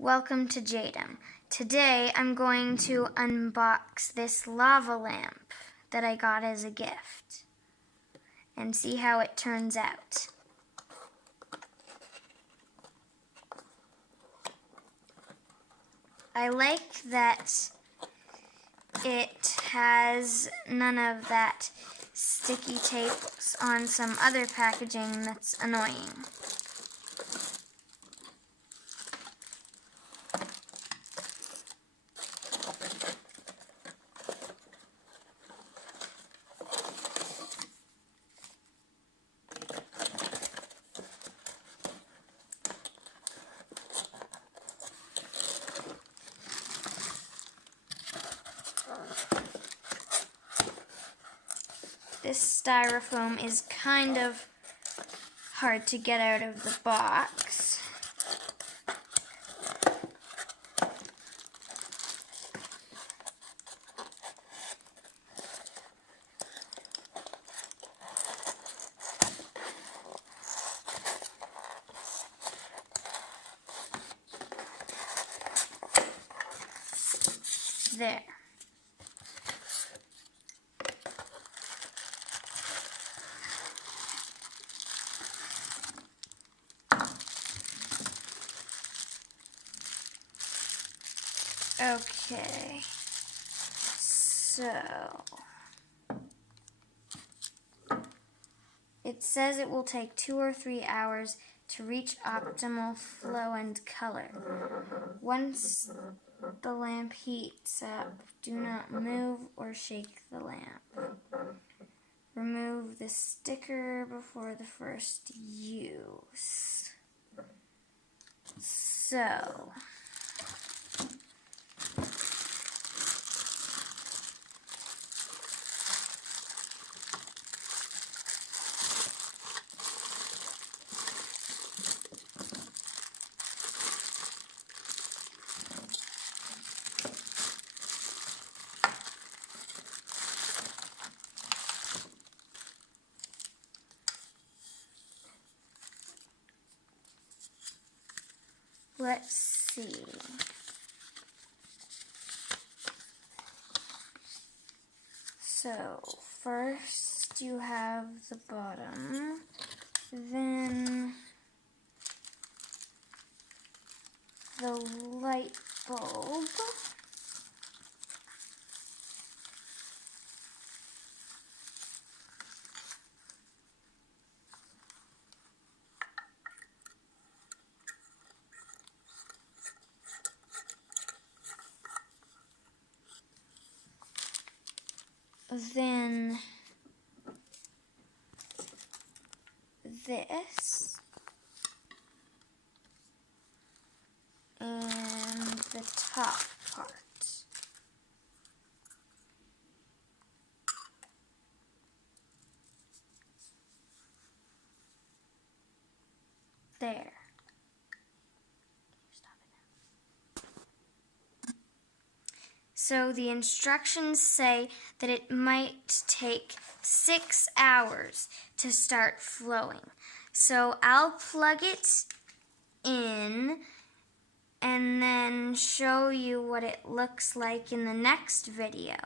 Welcome to Jadeam. Today I'm going to unbox this lava lamp that I got as a gift and see how it turns out. I like that it has none of that sticky tape on some other packaging that's annoying. This styrofoam is kind of hard to get out of the box. There. Okay, so it says it will take 2 or 3 hours to reach optimal flow and color. Once the lamp heats up, do not move or shake the lamp. Remove the sticker before the first use. So, let's see. So, first you have the bottom, then the light bulb, then this, and the top part. There. So the instructions say that it might take 6 hours to start flowing. So I'll plug it in and then show you what it looks like in the next video.